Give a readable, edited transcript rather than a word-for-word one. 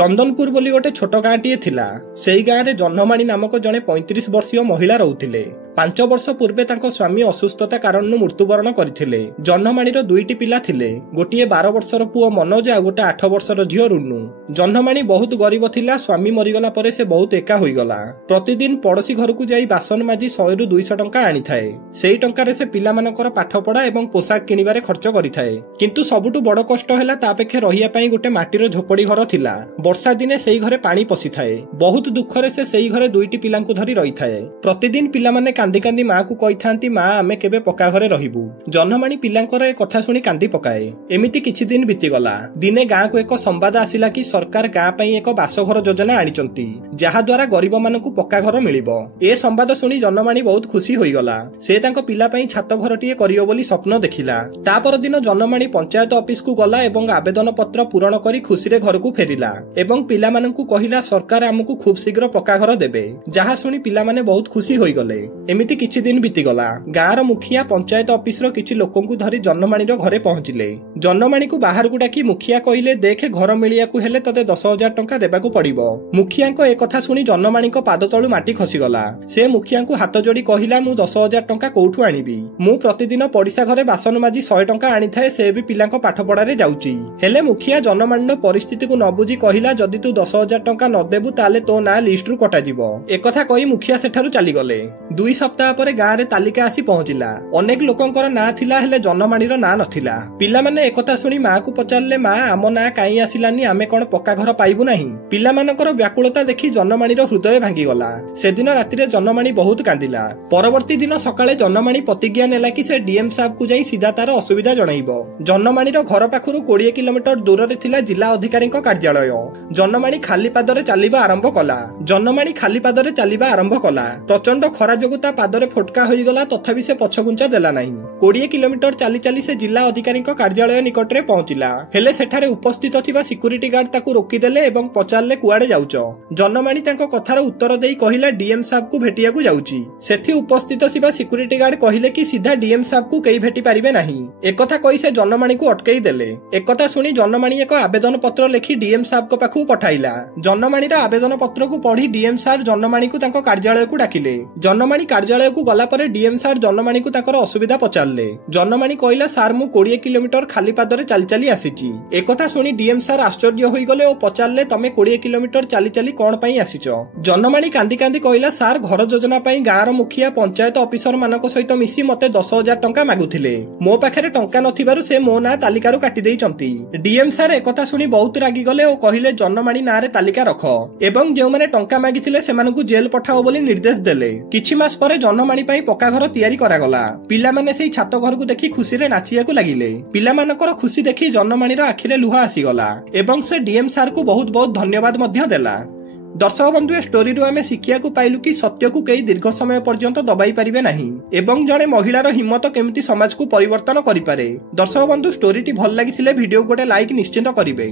चंदनपुर बोली गोटे छोट गाँटीए थिला। सेई गाँव रे जह्नमाणी नामक जड़े 35 वर्षीय महिला रोते। 5 वर्ष पूर्वे स्वामी असुस्थता कारण मृत्युवरण करथिले। जह्नमाणीर 2टी पिला थिले, गोटे 12 वर्षर पुओ मनोज आ गोटे 8 वर्षर झियो रुनु। जह्नमाणी बहुत गरीब थिला। स्वामी मरीगला परे से बहुत एका होईगला। प्रतिदिन पड़ोशी घर को जाई बासन माजी 100 ରୁ 200 टंका आनी थाए। सेई टंकारे से पिला मानकर पाठपढ़ा एवं पोशाक किनिबारे खर्च करिथाए। किंतु सबुटु बड़ कष्ट हैला तापेखे रहिया पई गोटे माटीर झोपड़ी घर थिला। वर्षा दिने सेई घरे पानी पसी थाए। बहुत दुखरे से सेई घरे 2टी पिलांकु धरी रही थाए। प्रतिदिन पिला माने कांदी कांदी माँ को कहिथांती, माँ आमे केबे पक्का घरे रहिबु। जह्नमाणी पिलांकर ए कथा सुनी कांदी पकाए। एमिति किछि दिन बीतीगला। दिने गाँ को एक संवाद आसिला कि सरकार गाँ पई एक बासघर योजना आनिचंती, जहा द्वारा गरीब मानकु पक्का घर मिलिबो। ए संवाद सुनी जह्नमाणी बहुत खुशी होईगला। से तांको पिला पई छात घरटिए करियो बोली स्वप्न देखिला। ता पर दिन जह्नमाणी पंचायत ऑफिस को गला एवं आवेदन पत्र पूरण करी खुशी रे घर को फेरिला एवं पिला मानकु कहिला सरकार हमकु खूब शीघ्र पक्का घर देबे। जहा सुनी पिला माने बहुत खुशी होईगले। एमिति किछि दिन बीतीगला। गाँर मुखिया पंचायत ऑफिस रो किछि लोकंकु धरी जह्नमाणीर घरे पहुंचिले। जह्नमाणी को बाहर को डाकी मुखिया कहिले, देखे घर मिलियाकु हेले तते 10,000 टंका देबाकु पड़िबो। मुखियाको ए कथा सुनी जह्नमाणी को पाद तळु माटी खसीगला। से मुखियाको हाथ जोड़ी कहिला, मु 10,000 टंका कोठु आनिबी। मु प्रतिदिन पड़िसा घरे बासन माजी 100 टंका आनी थाए। से भी पिलांको पाठ पढ़ारे जाउची। हेले मुखिया जह्नमाणीर परिस्थिति को न बुझी कहिला, जदि तू 10,000 टंका न देबु ताले तो ना लिस्ट रु कटा जिवो। ए कथा कहि मुखिया सेठारु चली गले। 2 सप्ताह परे गाँ रे तालिका आसी पहुंचिला। अनेक लोकंकर ना थिला हेले जह्नमाणीर ना नथिला। पिला माने ए कथा सुनी माँ को पचारले, माँ आम ना काई आसिलानी, आमे कोन पक्का घर पाइबु नाही। पिला मानकर व्याकुलता देखि जह्नमाणीर हृदय भांगी गला। से दिन रातिरे जह्नमाणी बहुत कांदिला। परवर्ती दिन सकाळे जह्नमाणी प्रतिज्ञा नेला कि से डीएम साहब को जाई सीधा तार असुविधा जणाइबो। जह्नमाणीर घर पाखरु 20 किलोमीटर दूर रे थिला जिला अधिकारीक कार्यालय। जह्नमाणी खाली पादरे चलिबा आरंभ कला। प्रचंड खरा जोगु ता पादरे फोटका होई गला, तथापि से पछगुंचा देला नाही। 20 किलोमीटर चाली चाली से जिला अधिकारीक कार्यालय निकट रे पहुंचिला। हेले सेठारे उपस्थित थिबा सिक्युरिटी गार्ड ताकू रोकी देले एवं पचारले कुआडे जाउचो। जह्नमाणी तांको कथार उत्तर देई कहिला, डीएम साहब को भेटिया को जाउची। सेठी उपस्थित थिबा सिक्युरिटी गार्ड कहिले कि सीधा डीएम साहब को केई भेटी पारिबे नाही। एकथा कहि से जह्नमाणी को अटकेई देले। एकथा सुनी जह्नमाणी एक आवेदन पत्र लिखि डीएम साहब को पाखु पठाइला। जह्नमाणीर आवेदन पत्र को पढ़ी डीएम साहब जह्नमाणी को तांको कार्यालय को डाकिले। जह्नमाणी कार्यालय को गला परे डीएम साहब जह्नमाणी को ताकर असुविधा पचारले। जह्नमाणी कहिला, सार मु 20 किलोमीटर खाली पादरे चाली चाली आसीची। एकथा सुनी डीएम साहब आश्चर्य होई गले और पचारले, तमे 20 किलोमीटर चाली चाली कोन पई आसीचो। जह्नमाणी कांदी कांदी कहिला, सार घर योजना पई गाँर मुखिया पंचायत ऑफिसर मानक सहित मिसी मते 10,000 टंका मागुथिले। मो पाखरे टंका नथिबारु से मो ना तालिकारु काटी देइचंती। डीएम साहब एकथा सुनी बहुत रागी गले और कहिले, जह्नमाणी नारे तालिका रख एवं जेउ माने टंका मागिथिले सेमानकु जेल पठाओ बोली निर्देश देले। किछि मास परे जह्नमाणी पई पक्का घर तयारी करागला। पिला माने सेई छात घर को देखि खुशी रे नाचियाकु लागिले। पिला मानकर खुशी देखि जह्नमाणीर आखिरे लुह आसीगला एवं से डीएम सार को बहुत बहुत धन्यवाद मध्य देला। दर्शक बंधु, ए स्टोरी रु आमे शिखिया को पाइलु कि सत्य को कई दीर्घ समय पर्यंत दबाई पारिबे नाही एवं जणे महिलार हिम्मत केमिति समाज को परिवर्तन करि पारे। दर्शक बंधु, स्टोरीटी भल लागिथिले वीडियो गोटे लाइक निश्चित करिवे।